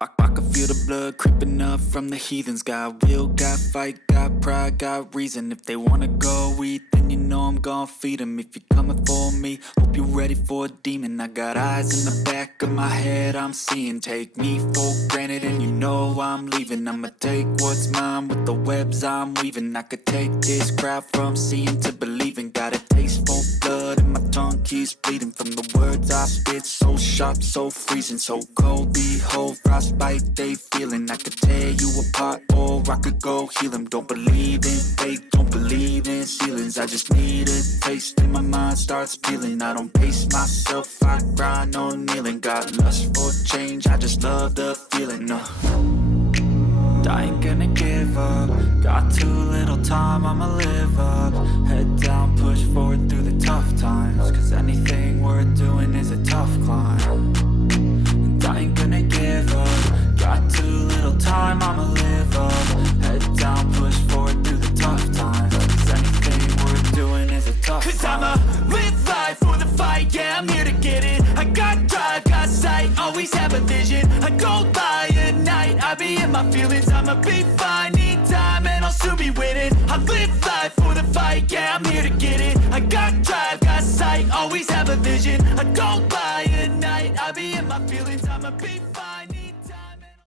I can feel the blood creeping up from the heathens. Got will, got fight, got pride, got reason. If they wanna go eat, then you know I'm gon' feed them. If you're coming for me, hope you're ready for a demon. I got eyes in the back of my head, I'm seeing. Take me for granted and you know I'm leaving. I'ma take what's mine with the webs I'm weaving. I could take this crowd from seeing to believing. Got a taste for blood and my tongue keeps bleeding. From the words I spit, so sharp, so freezing. So cold, behold, frostbite they feeling. I could tear you apart or I could go heal them. Don't believe in fate, don't believe in ceilings. I just need a taste and my mind starts peeling. I don't pace myself, I grind on kneeling. Got lust for change, I just love the feeling. I ain't gonna give up. Got too little time, I'ma live up. Head down, push forward through the tough times. Cause anything worth doing is a tough climb. And I ain't gonna give up. Got too little time, I'ma live up. Head down, push forward through the tough times. Cause anything worth doing is a tough climb. Cause I'ma live life for the fight, yeah, I'm here to get it. I got drive, got sight, always have a vision. I go by at night, I be in my feelings, I'ma be